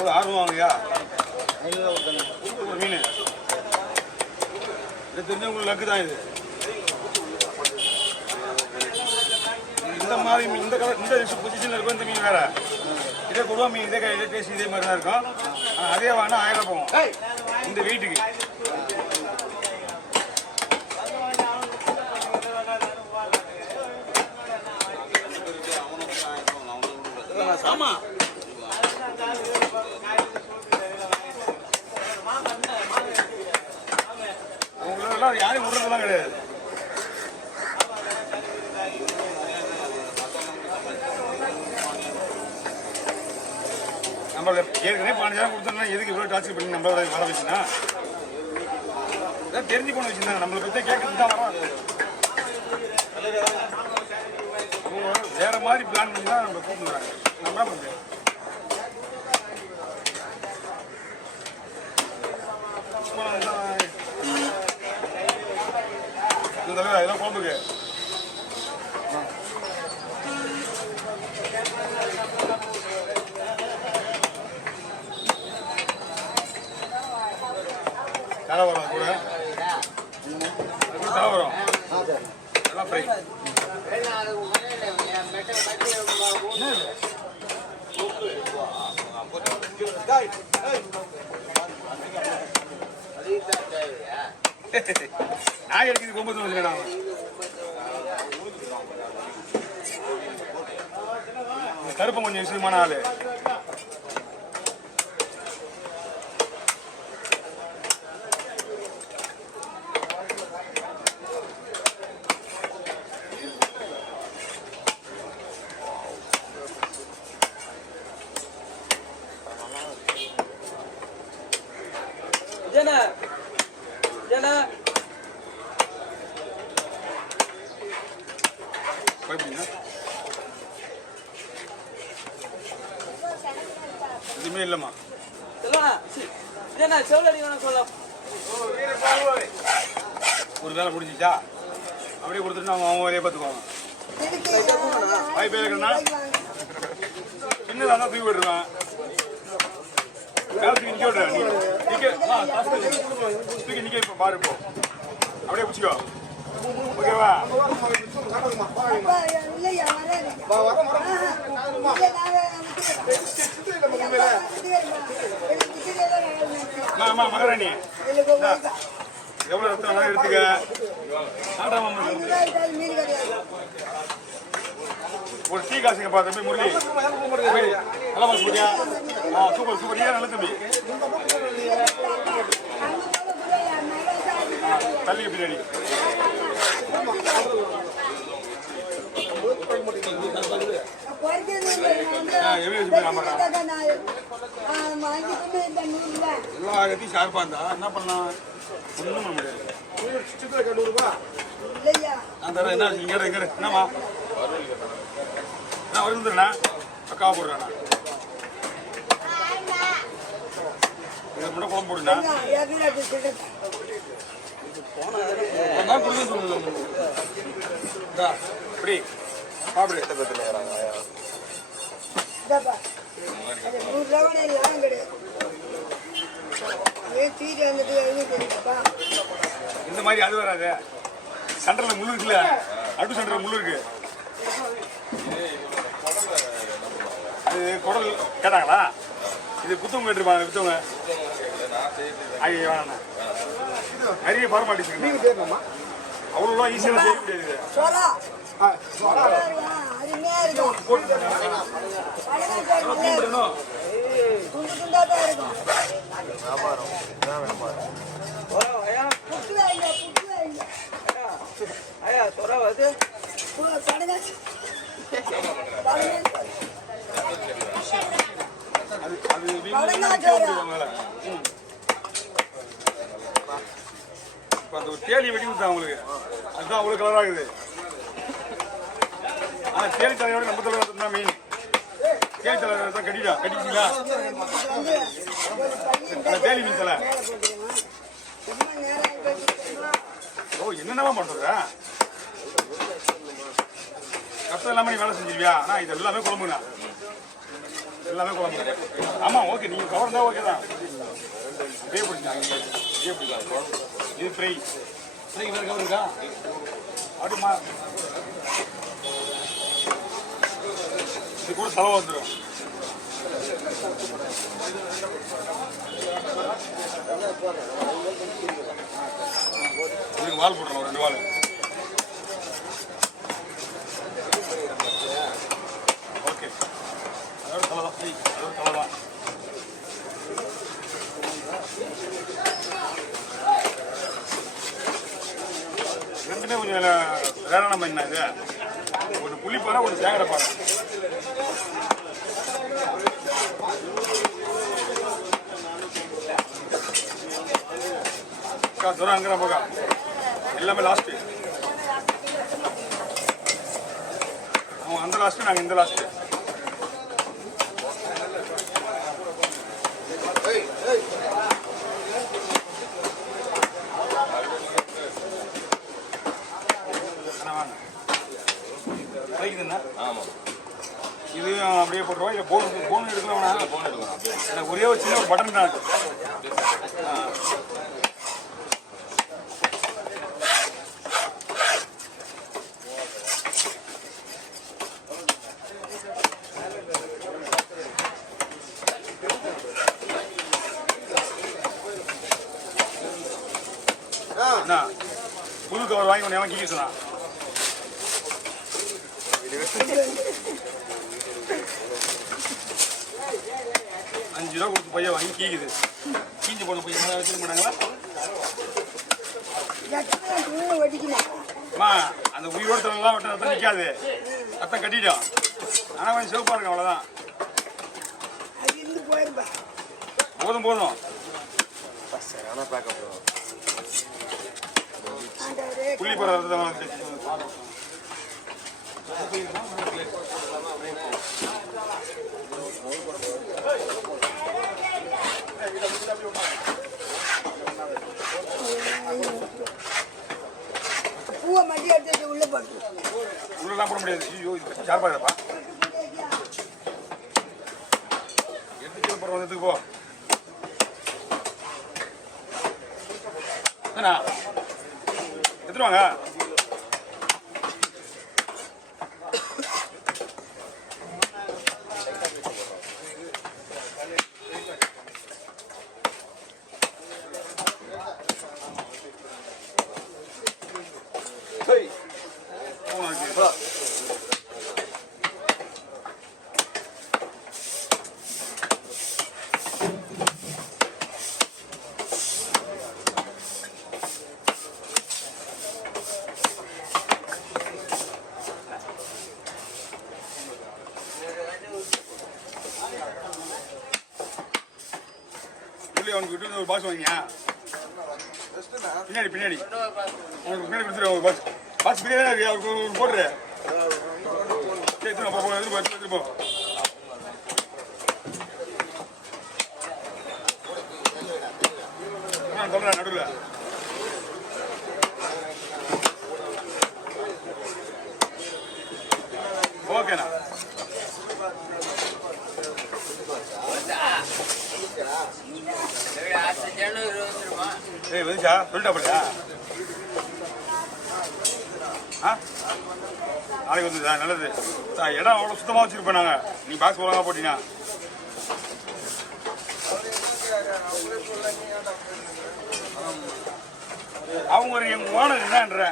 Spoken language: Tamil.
எவ்வளோ ஆர்வம் வாங்கய்யா ஒரு மீன் இது தெரிஞ்சவங்களுக்கு லக்கு தான் இது. இந்த மாதிரி மீன் இந்த பொசிஷனில் இருக்கும். இந்த மீன் வேற இதே கொடுவா மீன் இதே டேஸ்ட் இதே மாதிரி தான் இருக்கும். அதே வாங்கினா 1000 போகும் இந்த வெயிட்டுக்கு. ஆமா உங்களெல்லாம் யாரையும் விடுறதுலாம் கிடையாது. நம்மள ஏற்கனவே 15,000 கொடுத்தோம்னா எதுக்கு இவ்வளோ டார்ச்சர் பண்ணி நம்மளோட வர வச்சுன்னா இதான் தெரிஞ்சு போன வச்சுருந்தாங்க. நம்மளை பற்றி கேட்கறது தான் வரும். அவங்க வேற மாதிரி பிளான் பண்ணி தான் நம்மளை கூப்பிடுறாங்க. நம்ம தான் பண்ணுறேன். இந்த தடவை அதெல்லாம் குழம்புக்கு தலை வரும். கூட தலை வரும் எல்லாம் ஃப்ரை. நாய் அடிக்கிறது கொம்பு வச்சுக்கடா. கருப்பம் கொஞ்சம் விஷயமான ஆளு. எதுவுமே இல்லைம்மா. ஒரு வேலை முடிஞ்சிச்சா அப்படியே கொடுத்துட்டு அவங்க வேலையை பார்த்துக்குவாங்க. வாய்ப்பு இருக்குன்னா சின்னதாக தான் தூக்கி விட்டுருவேன். தூக்கி நிற்க விட்றேன். தூக்கி நிற்க இப்போ பாரு. இப்போ அப்படியே பிடிச்சிக்கோ. ஓகேவா? மகாராணி எவ்வளோ ரத்தம் வேணாலும் எடுத்துக்க. ஒரு டீ காசுங்க பா தம்பி. முரளி நல்லா பார்த்துக்கியா? Super super. நல்ல தம்பி தள்ளிங்க பின்னாடி. எல்லாத்தையும் ஷார்ப்பா இருந்தா என்ன பண்ணலாம்? ஒன்றும் பண்ண முடியாது. நான் தரேன். என்ன இங்க என்னம்மா நான் வருந்துறேண்ணா அக்கா போடுறேண்ணா. இதை கூட குழம்பு போடுண்ணா. இப்படி சாப்பிடு. இந்த மாதிரி அது வராது. சென்டர்ல முள்ளு இருக்குல்ல, அடுப்பு சென்டர்ல முள்ளு இருக்கு. இது குடல் கேட்டாங்களா? இது குத்தவங்க கேட்டுருப்பாங்க. வித்தவங்க ஐயோ வேணா நிறைய பரமாட்டிச்சு. அவ்வளோ ஈஸியாக செய்ய முடியாது. அந்த தேலி வெடி கொடுத்தா அவங்களுக்கு அதுதான் அவ்வளோ கலராக இருக்குது. ஆனால் தேலி தலையோட நம்ம தலைவர் தான் மெயின். தேலி தலைவர் தான் கட்டிச்சிங்களா? தேலி மீன் தலை. ஓ என்னென்னவா பண்ணுற? கஷ்டம் இல்லாமல் நீ வேலை செஞ்சிருவியா? ஆனால் இது எல்லாமே குழம்புண்ணா. எல்லாமே குழம்பு. ஆமாம் ஓகே, நீங்கள் கவர் இருந்தால் ஓகே தான். அப்படியே பிடிச்சாங்க, அப்படியே பிடிக்கலாம். இது ஃப்ரை வேறு கவர் இருக்கா? அப்படிமா இது கூட செலவு வந்துடும். இதுக்கு வால் போட்டுருவோம், 2 வால். ஓகே, அதோட தலை தான், அதோட தலை தான். ரெண்டுமே கொஞ்சம் வேறான மீன் இது. ஒரு புளிப்பாறை, ஒரு தேங்கடை பாறை. தூரம் அங்கே போக எல்லாமே லாஸ்ட்டு. அவங்க அந்த லாஸ்ட்டு, நாங்கள் இந்த லாஸ்ட்டு. இது அப்படியே போட்டுருவோம். இல்லை போன் எடுக்கலாம். ஒரே ஒரு சின்ன ஒரு பட்டன் தான். புது கவர் வாங்கி ஒன்று கீழே சொன்னா 5 ரூபா கொடுத்து பையன் வாங்கி கீக்குது. கீஞ்சி போன பையன் வச்சுக்க மாட்டாங்களா? அம்மா அந்த உயிரோடு தரலாம் விட்டு ரத்தம் நிற்காது, ரத்தம் கட்டிட்டோம். ஆனால் கொஞ்சம் சிவப்பாக இருக்கும், அவ்வளோதான். போதும் போதும். புள்ளி போகிற ரத்தம் பூவை மண்டி எடுத்து உள்ள போட்டு உள்ளலாம் போட முடியாது. ஐயோ இது ஷார்ப்பாக இருப்பா. எடுத்து போகிற வந்ததுக்கு போ. என்ன எடுத்துருவாங்க. அவனுக்கு விட்டு ஒரு பாக்ஸ் வாங்கியா பின்னாடி பின்னாடி அவனுக்கு பின்னாடி கொடுத்துரு. பாக்ஸ் பாக்ஸ் பின்னாடி அவருக்கு போட்டுரு. எடுத்துப்போ சொல்றேன் நடுவில். ஓகேண்ணா. ஏய் வந்துச்சா சொல்லிட்டாப்படியா? ஆ நாளைக்கு வந்துதா? நல்லது. இடம் அவ்வளோ சுத்தமாக வச்சுருப்பேன் நாங்கள். நீ பாக்ஸ் ஒழுங்காக போட்டீங்கன்னா அவங்க எங்கள் ஓனர் என்னன்ற